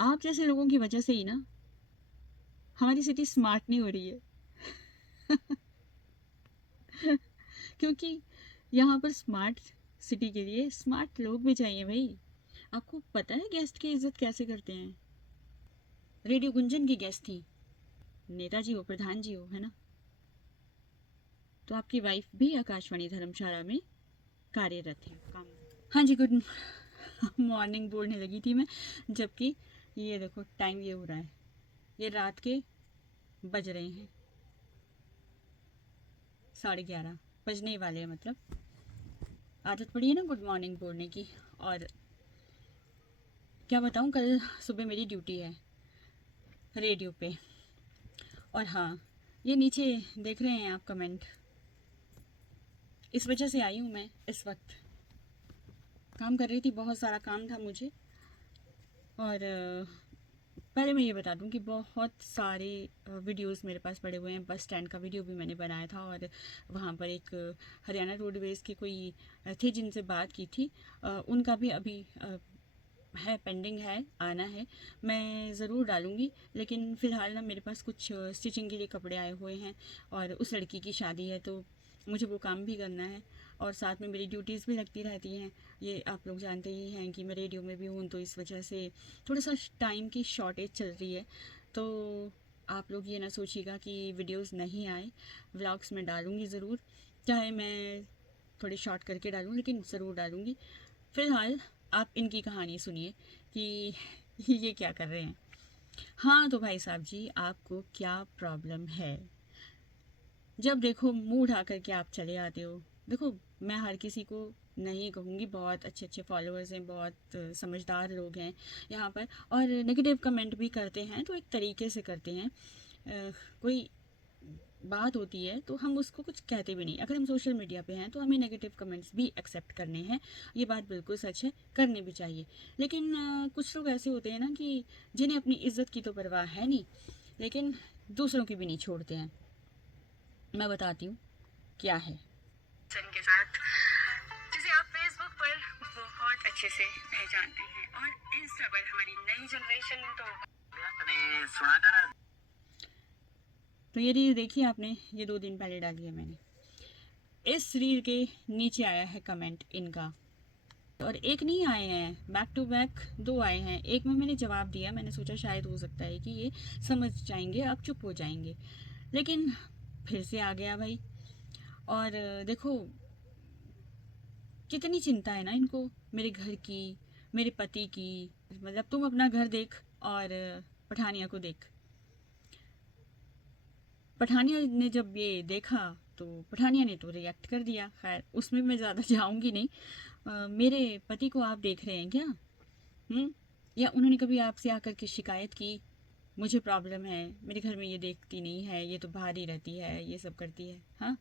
आप जैसे लोगों की वजह से ही ना हमारी सिटी स्मार्ट नहीं हो रही है। क्योंकि यहाँ पर स्मार्ट सिटी के लिए स्मार्ट लोग भी चाहिए भाई। आपको पता है गेस्ट की इज्जत कैसे करते हैं? रेडियो गुंजन की गेस्ट थी, नेताजी हो, प्रधान जी हो, है ना? तो आपकी वाइफ भी आकाशवाणी धर्मशाला में कार्यरत है, काम। हाँ जी, गुड मॉर्निंग बोलने लगी थी मैं, जबकि ये देखो टाइम ये हो रहा है, ये रात के बज रहे हैं 11:30, बजने ही वाले हैं मतलब। आदत पड़ी है ना गुड मॉर्निंग बोलने की। और क्या बताऊँ, कल सुबह मेरी ड्यूटी है रेडियो पे। और हाँ, ये नीचे देख रहे हैं आप कमेंट, इस वजह से आई हूँ मैं। इस वक्त काम कर रही थी, बहुत सारा काम था मुझे। और पहले मैं ये बता दूं कि बहुत सारे वीडियोस मेरे पास पड़े हुए हैं। बस स्टैंड का वीडियो भी मैंने बनाया था, और वहाँ पर एक हरियाणा रोडवेज़ के कोई थे जिनसे बात की थी, उनका भी अभी है, पेंडिंग है, आना है। मैं ज़रूर डालूँगी, लेकिन फ़िलहाल ना मेरे पास कुछ स्टिचिंग के लिए कपड़े आए हुए हैं, और उस लड़की की शादी है तो मुझे वो काम भी करना है, और साथ में मेरी ड्यूटीज़ भी लगती रहती हैं। ये आप लोग जानते ही हैं कि मैं रेडियो में भी हूँ, तो इस वजह से थोड़ा सा टाइम की शॉर्टेज चल रही है। तो आप लोग ये ना सोचिएगा कि वीडियोस नहीं आए, व्लॉग्स में डालूँगी ज़रूर, चाहे मैं थोड़े शॉर्ट करके डालूँ, लेकिन ज़रूर डालूँगी। फ़िलहाल आप इनकी कहानी सुनिए कि ये क्या कर रहे हैं। हाँ तो भाई साहब जी, आपको क्या प्रॉब्लम है? जब देखो मुंह उठा करके आप चले आते हो। देखो, मैं हर किसी को नहीं कहूँगी, बहुत अच्छे अच्छे फॉलोअर्स हैं, बहुत समझदार लोग हैं यहाँ पर, और नेगेटिव कमेंट भी करते हैं तो एक तरीके से करते हैं। कोई बात होती है तो हम उसको कुछ कहते भी नहीं। अगर हम सोशल मीडिया पे हैं तो हमें नेगेटिव कमेंट्स भी एक्सेप्ट करने हैं, ये बात बिल्कुल सच है, करने भी चाहिए। लेकिन कुछ लोग ऐसे होते हैं ना कि जिन्हें अपनी इज्जत की तो परवाह है नहीं, लेकिन दूसरों की भी नहीं छोड़ते हैं। मैं बताती हूँ क्या है के साथ, जिसे आप फेसबुक पर बहुत अच्छे से पहचानते हैं, और इंस्टा पर हमारी नई जनरेशन तो ये रील देखी आपने, ये 2 दिन पहले डाली है मैंने। इस रील के नीचे आया है कमेंट इनका, और एक नहीं आए हैं, बैक टू बैक 2 आए हैं। एक में मैंने जवाब दिया, मैंने सोचा शायद हो सकता है कि ये समझ जाएंगे, अब चुप हो जाएंगे, लेकिन फिर से आ गया भाई। और देखो कितनी चिंता है ना इनको मेरे घर की, मेरे पति की। मतलब तुम अपना घर देख और पठानिया को देख। पठानिया ने जब ये देखा तो पठानिया ने तो रिएक्ट कर दिया, खैर उसमें मैं ज़्यादा जाऊंगी नहीं। मेरे पति को आप देख रहे हैं क्या? या उन्होंने कभी आपसे आकर के शिकायत की, मुझे प्रॉब्लम है, मेरे घर में ये देखती नहीं है, ये तो बाहर ही रहती है, ये सब करती है? हाँ,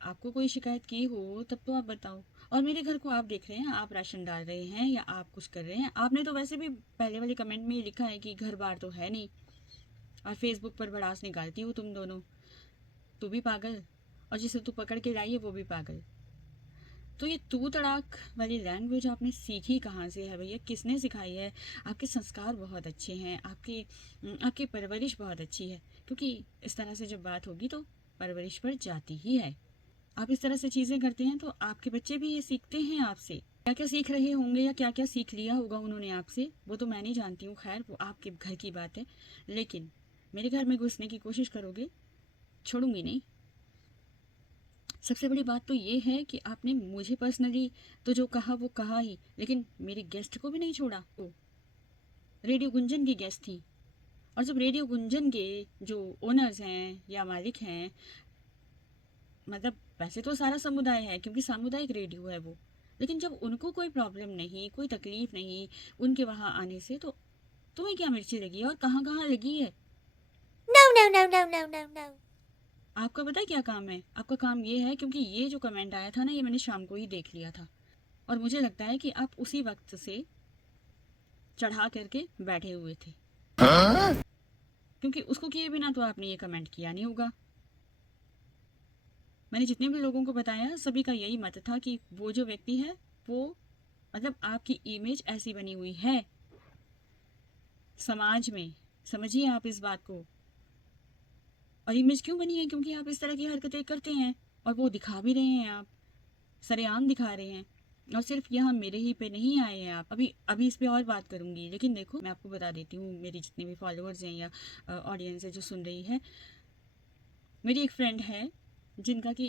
आपको कोई शिकायत की हो तब तो आप बताओ। और मेरे घर को आप देख रहे हैं, आप राशन डाल रहे हैं या आप कुछ कर रहे हैं। आपने तो वैसे भी पहले वाले कमेंट में लिखा है कि घर बार तो है नहीं, और फेसबुक पर भड़ास निकालती हो तुम दोनों। तू भी पागल, और जिसे तू पकड़ के लाई है वो भी पागल। तो ये तू तड़ाक वाली लैंग्वेज आपने सीखी कहाँ से है भैया? किसने सिखाई है? आपके संस्कार बहुत अच्छे हैं, आपकी परवरिश बहुत अच्छी है, क्योंकि इस तरह से जब बात होगी तो परवरिश पर जाती ही है। आप इस तरह से चीज़ें करते हैं तो आपके बच्चे भी ये सीखते हैं आपसे। क्या क्या सीख रहे होंगे या क्या क्या सीख लिया होगा उन्होंने आपसे, वो तो मैं नहीं जानती हूँ, खैर वो आपके घर की बात है। लेकिन मेरे घर में घुसने की कोशिश करोगे, छोड़ूंगी नहीं। सबसे बड़ी बात तो ये है कि आपने मुझे पर्सनली तो जो कहा वो कहा ही, लेकिन मेरे गेस्ट को भी नहीं छोड़ा। वो रेडियो गुंजन की गेस्ट थी, और जब रेडियो गुंजन के जो ओनर्स हैं या मालिक हैं, मतलब वैसे तो सारा समुदाय है क्योंकि सामुदायिक रेडियो है वो, लेकिन जब उनको कोई प्रॉब्लम नहीं, कोई तकलीफ नहीं उनके वहाँ आने से, तो तुम्हें क्या मिर्ची लगी है और कहाँ कहाँ लगी है? No, no, no, no, no, no, no. आपका पता है क्या काम है? आपका काम ये है, क्योंकि ये जो कमेंट आया था ना, ये मैंने शाम को ही देख लिया था, और मुझे लगता है कि आप उसी वक्त से चढ़ा करके बैठे हुए थे, क्योंकि उसको किए बिना तो आपने ये कमेंट किया नहीं होगा। मैंने जितने भी लोगों को बताया, सभी का यही मत था कि वो जो व्यक्ति है वो, मतलब आपकी इमेज ऐसी बनी हुई है समाज में। समझिए आप इस बात को। और इमेज क्यों बनी है? क्योंकि आप इस तरह की हरकतें करते हैं और वो दिखा भी रहे हैं, आप सरेआम दिखा रहे हैं। और सिर्फ यहाँ मेरे ही पे नहीं आए हैं आप। अभी अभी इस पे और बात करूंगी, लेकिन देखो मैं आपको बता देती हूँ, मेरी जितने भी फॉलोअर्स हैं या ऑडियंस है जो सुन रही है, मेरी एक फ्रेंड है जिनका कि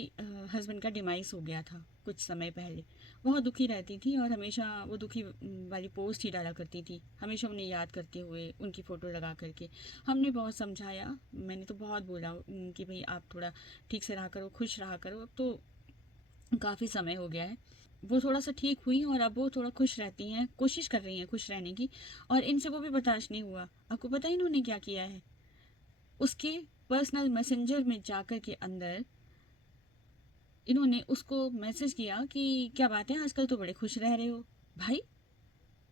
हस्बैंड का डिमाइस हो गया था कुछ समय पहले। बहुत दुखी रहती थी और हमेशा वो दुखी वाली पोस्ट ही डाला करती थी, हमेशा उन्हें याद करते हुए उनकी फ़ोटो लगा करके। हमने बहुत समझाया, मैंने तो बहुत बोला कि भाई आप थोड़ा ठीक से रहा करो, खुश रहा करो। अब तो काफ़ी समय हो गया है, वो थोड़ा सा ठीक हुई और अब वो थोड़ा खुश रहती हैं, कोशिश कर रही हैं खुश रहने की। और इनसे वो भी बर्दाश्त नहीं हुआ। आपको पता है इन्होंने क्या किया है? उसके पर्सनल मैसेंजर में जाकर के अंदर इन्होंने उसको मैसेज किया कि क्या बात है, आजकल तो बड़े खुश रह रहे हो। भाई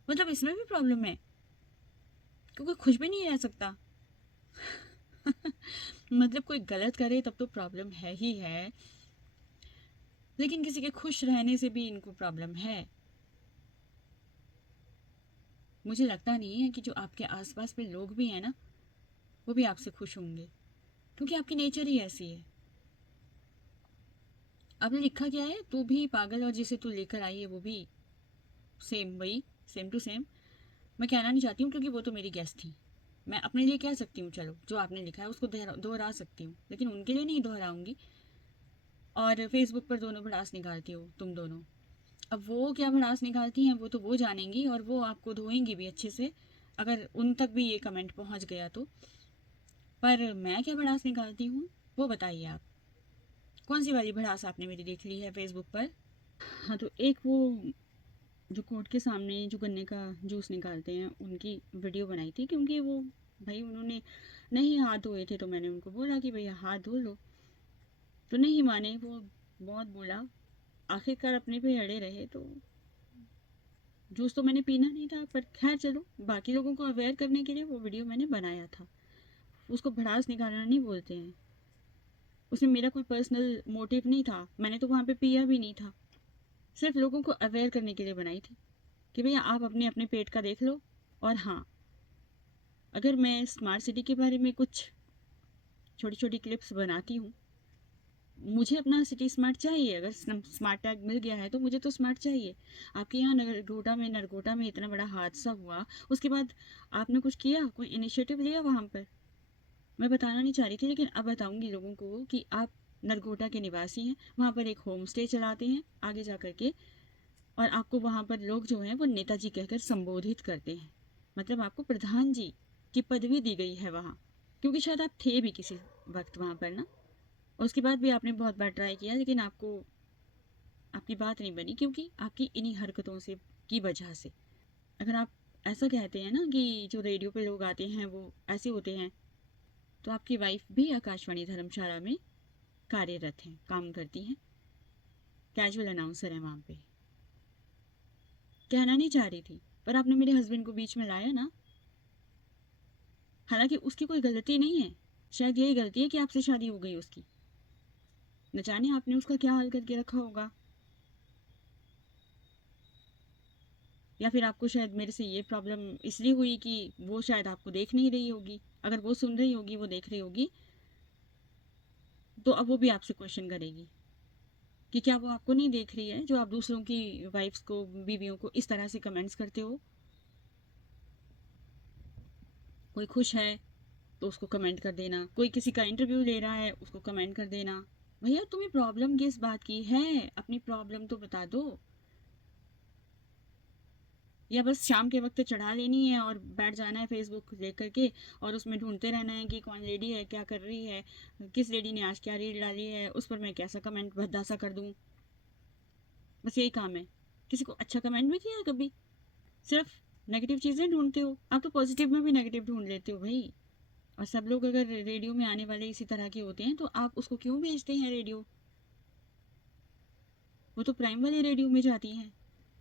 मतलब इसमें भी प्रॉब्लम है? क्योंकि खुश भी नहीं रह सकता। मतलब कोई गलत करे तब तो प्रॉब्लम है ही है, लेकिन किसी के खुश रहने से भी इनको प्रॉब्लम है। मुझे लगता नहीं है कि जो आपके आसपास में लोग भी हैं ना, वो भी आपसे खुश होंगे, क्योंकि आपकी नेचर ही ऐसी है। आपने लिखा क्या है? तू भी पागल और जिसे तू लेकर आई है वो भी सेम, वही सेम टू सेम। मैं कहना नहीं चाहती हूँ क्योंकि वो तो मेरी गेस्ट थी। मैं अपने लिए कह सकती हूँ, चलो जो आपने लिखा है उसको दोहरा सकती हूँ, लेकिन उनके लिए नहीं दोहराऊंगी। और फेसबुक पर दोनों भड़ास निकालती हो तुम दोनों। अब वो क्या भड़ास निकालती हैं वो तो वो जानेंगी, और वो आपको धोएंगी भी अच्छे से अगर उन तक भी ये कमेंट पहुँच गया तो। पर मैं क्या भड़ास निकालती हूँ वो बताइए आप। कौन सी वाली भड़ास आपने मेरी देख ली है फेसबुक पर? हाँ, तो एक वो जो कोर्ट के सामने जो गन्ने का जूस निकालते हैं उनकी वीडियो बनाई थी, क्योंकि वो भाई उन्होंने नहीं हाथ धोए थे, तो मैंने उनको बोला कि भैया हाथ धो लो, तो नहीं माने वो। बहुत बोला, आखिरकार अपने पे अड़े रहे। तो जूस तो मैंने पीना नहीं था, पर खैर चलो, बाकी लोगों को अवेयर करने के लिए वो वीडियो मैंने बनाया था। उसको भड़ास निकालना नहीं बोलते हैं। उसमें मेरा कोई पर्सनल मोटिव नहीं था, मैंने तो वहाँ पे पिया भी नहीं था। सिर्फ लोगों को अवेयर करने के लिए बनाई थी कि भैया आप अपने अपने पेट का देख लो। और हाँ, अगर मैं स्मार्ट सिटी के बारे में कुछ छोटी छोटी क्लिप्स बनाती हूँ, मुझे अपना सिटी स्मार्ट चाहिए। अगर स्मार्ट टैग मिल गया है तो मुझे तो स्मार्ट चाहिए। आपके यहाँ नरगोटा में इतना बड़ा हादसा हुआ, उसके बाद आपने कुछ किया, कोई इनिशिएटिव लिया वहाँ पर? मैं बताना नहीं चाह रही थी, लेकिन अब बताऊंगी लोगों को कि आप नरगोटा के निवासी हैं, वहाँ पर एक होम स्टे चलाते हैं आगे जा कर के, और आपको वहाँ पर लोग जो हैं वो नेताजी कहकर संबोधित करते हैं। मतलब आपको प्रधान जी की पदवी दी गई है वहाँ, क्योंकि शायद आप थे भी किसी वक्त वहाँ पर ना। उसके बाद भी आपने बहुत बार ट्राई किया, लेकिन आपको आपकी बात नहीं बनी, क्योंकि आपकी इन्हीं हरकतों से की वजह से। अगर आप ऐसा कहते हैं ना कि जो रेडियो पे लोग आते हैं वो ऐसे होते हैं, तो आपकी वाइफ भी आकाशवाणी धर्मशाला में कार्यरत हैं, काम करती हैं, कैजुअल अनाउंसर है वहाँ पे। कहना नहीं चाह रही थी, पर आपने मेरे हस्बैंड को बीच में लाया ना। हालांकि उसकी कोई गलती नहीं है, शायद यही गलती है कि आपसे शादी हो गई उसकी। न जाने आपने उसका क्या हाल करके रखा होगा, या फिर आपको शायद मेरे से ये प्रॉब्लम इसलिए हुई कि वो शायद आपको देख नहीं रही होगी। अगर वो सुन रही होगी, वो देख रही होगी, तो अब वो भी आपसे क्वेश्चन करेगी कि क्या वो आपको नहीं देख रही है, जो आप दूसरों की वाइफ्स को, बीवियों को इस तरह से कमेंट्स करते हो। कोई खुश है तो उसको कमेंट कर देना, कोई किसी का इंटरव्यू ले रहा है उसको कमेंट कर देना। भैया तुम्हें प्रॉब्लम किस बात की है? अपनी प्रॉब्लम तो बता दो। या बस शाम के वक्त चढ़ा लेनी है और बैठ जाना है फेसबुक लेकर के, और उसमें ढूंढते रहना है कि कौन लेडी है, क्या कर रही है, किस लेडी ने आज क्या रील डाली है, उस पर मैं कैसा कमेंट भद्दा सा कर दूं। बस यही काम है। किसी को अच्छा कमेंट भी किया है कभी? सिर्फ नेगेटिव चीज़ें ढूंढते हो आप, तो पॉजिटिव में भी नेगेटिव ढूंढ लेते हो भाई। और सब लोग अगर रेडियो में आने वाले इसी तरह के होते हैं तो आप उसको क्यों भेजते हैं रेडियो? वो तो प्राइम वाले रेडियो में जाती हैं,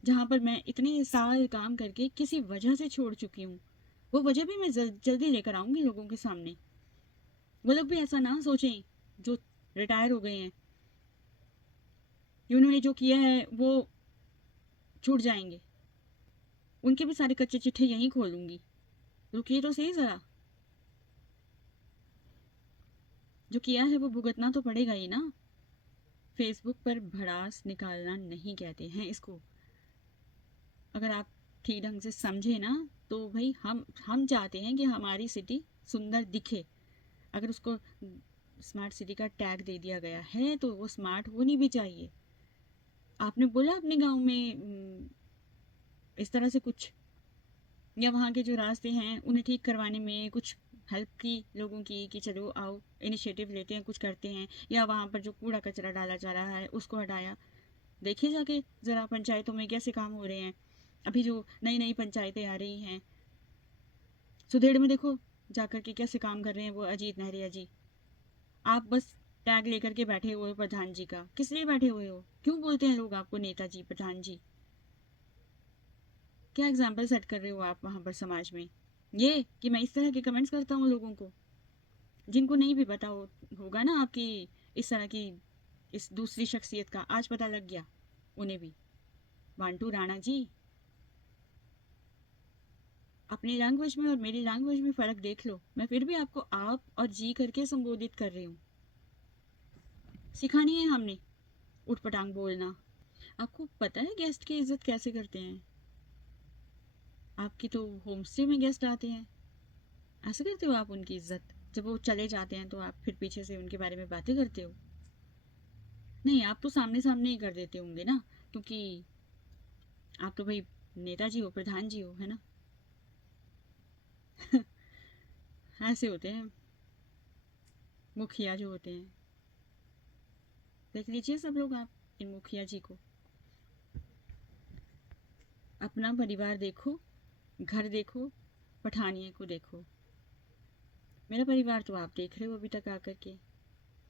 जहाँ पर मैं इतने साल काम करके किसी वजह से छोड़ चुकी हूँ। वो वजह भी मैं जल्दी लेकर आऊंगी लोगों के सामने। वो लोग भी ऐसा ना सोचें जो रिटायर हो गए हैं कि उन्होंने जो किया है वो छूट जाएंगे। उनके भी सारे कच्चे चिट्ठे यहीं खोलूंगी। रुकिए तो सही जरा, जो किया है वो भुगतना तो पड़ेगा ही ना। फेसबुक पर भड़ास निकालना नहीं कहते हैं इसको। अगर आप ठीक ढंग से समझे ना, तो भाई हम चाहते हैं कि हमारी सिटी सुंदर दिखे। अगर उसको स्मार्ट सिटी का टैग दे दिया गया है तो वो स्मार्ट होनी भी चाहिए। आपने बोला अपने गांव में इस तरह से कुछ, या वहाँ के जो रास्ते हैं उन्हें ठीक करवाने में कुछ हेल्प की लोगों की, कि चलो आओ इनिशिएटिव लेते हैं, कुछ करते हैं, या वहाँ पर जो कूड़ा कचरा डाला जा रहा है उसको हटाया? देखिए जाके ज़रा पंचायतों में कैसे काम हो रहे हैं। अभी जो नई नई पंचायतें आ रही हैं, सुधेड़ में देखो जाकर के कैसे काम कर रहे हैं वो अजीत नहरिया जी। आप बस टैग लेकर के बैठे हुए हो प्रधान जी का। किस लिए बैठे हुए हो? क्यों बोलते हैं लोग आपको नेताजी, प्रधान जी? क्या एग्जाम्पल सेट कर रहे हो आप वहाँ पर समाज में? ये कि मैं इस तरह के कमेंट्स करता हूँ लोगों को, जिनको नहीं भी पता होगा ना आपकी इस तरह की, इस दूसरी शख्सियत का आज पता लग गया उन्हें भी। बांटू राणा जी, अपनी लैंग्वेज में और मेरी लैंग्वेज में फ़र्क देख लो। मैं फिर भी आपको आप और जी करके संबोधित कर रही हूँ। सिखानी है हमने उठपटांग बोलना। आपको पता है गेस्ट की इज्जत कैसे करते हैं? आपकी तो होम स्टे में गेस्ट आते हैं, ऐसे करते हो आप उनकी इज्जत? जब वो चले जाते हैं तो आप फिर पीछे से उनके बारे में बातें करते हो? नहीं, आप तो सामने सामने ही कर देते होंगे ना, क्योंकि आप तो भाई नेताजी हो, प्रधान जी हो, है ना? ऐसे होते हैं मुखिया जो होते हैं। देख लीजिए सब लोग आप इन मुखिया जी को। अपना परिवार देखो, घर देखो, पठानिए को देखो। मेरा परिवार तो आप देख रहे हो अभी तक आकर के।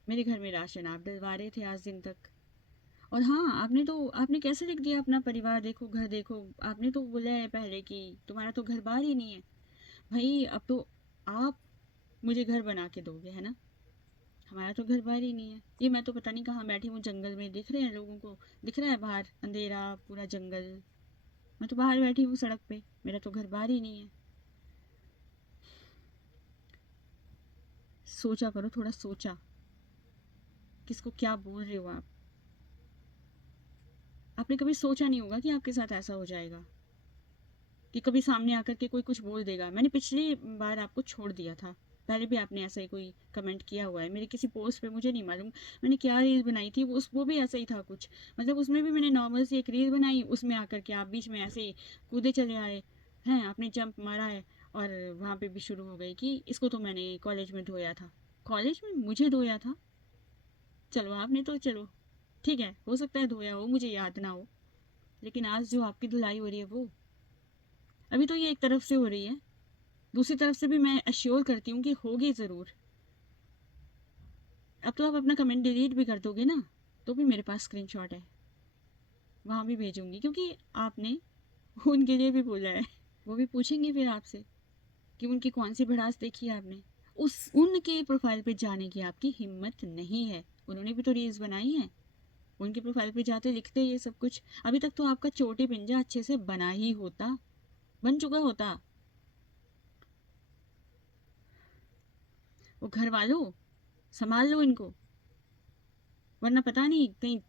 मेरे घर में राशन आप डलवा रहे थे आज दिन तक। और हाँ, आपने कैसे लिख दिया अपना परिवार देखो घर देखो? आपने तो बोला है पहले कि तुम्हारा तो घर बार ही नहीं है। भाई अब तो आप मुझे घर बना के दोगे, है ना? हमारा तो घर बार ही नहीं है। ये मैं तो पता नहीं कहाँ बैठी हूँ जंगल में, दिख रहे हैं लोगों को? दिख रहा है बाहर अंधेरा पूरा जंगल? मैं तो बाहर बैठी हूँ सड़क पे, मेरा तो घर बार ही नहीं है। सोचा करो, थोड़ा सोचा, किसको क्या बोल रहे हो आप? आपने कभी सोचा नहीं होगा कि आपके साथ ऐसा हो जाएगा, कि कभी सामने आकर के कोई कुछ बोल देगा। मैंने पिछली बार आपको छोड़ दिया था, पहले भी आपने ऐसा ही कोई कमेंट किया हुआ है मेरे किसी पोस्ट पे, मुझे नहीं मालूम मैंने क्या रील बनाई थी, वो भी ऐसा ही था कुछ। मतलब उसमें भी मैंने नॉर्मल सी एक रील बनाई, उसमें आकर के आप बीच में ऐसे ही कूदे चले आए हैं, आपने जंप मारा है। और वहाँ पे भी शुरू हो गई कि इसको तो मैंने कॉलेज में धोया था। कॉलेज में मुझे धोया था? चलो आपने तो, चलो ठीक है, हो सकता है धोया हो, मुझे याद ना हो। लेकिन आज जो आपकी धुलाई हो रही है वो, अभी तो ये एक तरफ से हो रही है, दूसरी तरफ से भी मैं अश्योर करती हूँ कि होगी ज़रूर। अब तो आप अपना कमेंट डिलीट भी कर दोगे ना, तो भी मेरे पास स्क्रीनशॉट है, वहाँ भी भेजूंगी, क्योंकि आपने उनके लिए भी बोला है। वो भी पूछेंगे फिर आपसे कि उनकी कौन सी भड़ास देखी है आपने। उस उनके प्रोफाइल पे जाने की आपकी हिम्मत नहीं है। उन्होंने भी तो रील्स बनाई हैं, उनके प्रोफाइल पे जाते लिखते ये सब कुछ। अभी तक तो आपका चोटी पिंजा अच्छे से बना ही होता, बन चुका होता। वो घर वालों, संभाल लो इनको, वरना पता नहीं कहीं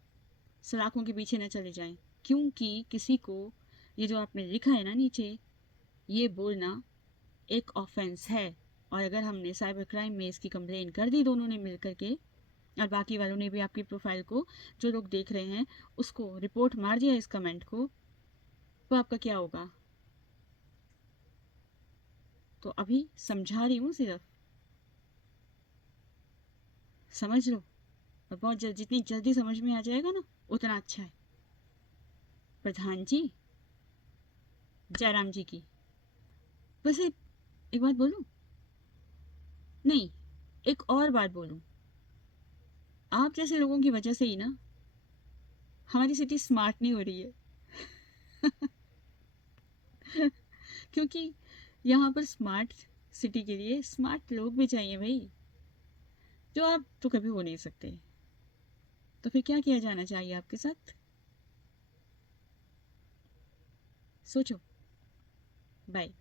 सलाखों के पीछे न चले जाएं। क्योंकि किसी को, ये जो आपने लिखा है ना नीचे, ये बोलना एक ऑफेंस है। और अगर हमने साइबर क्राइम में इसकी कंप्लेन कर दी दोनों ने मिल करके, और बाकी वालों ने भी आपकी प्रोफाइल को, जो लोग देख रहे हैं उसको रिपोर्ट मार दिया इस कमेंट को, तो आपका क्या होगा? तो अभी समझा रही हूँ सिर्फ, समझ लो। और बहुत जल्द, जितनी जल्दी समझ में आ जाएगा ना उतना अच्छा है। प्रधान जी, जयराम जी की। वैसे एक बात बोलूं? नहीं, एक और बात बोलूं। आप जैसे लोगों की वजह से ही ना हमारी सिटी स्मार्ट नहीं हो रही है। क्योंकि यहाँ पर स्मार्ट सिटी के लिए स्मार्ट लोग भी चाहिए भाई, जो आप तो कभी हो नहीं सकते। तो फिर क्या किया जाना चाहिए आपके साथ? सोचो। बाय।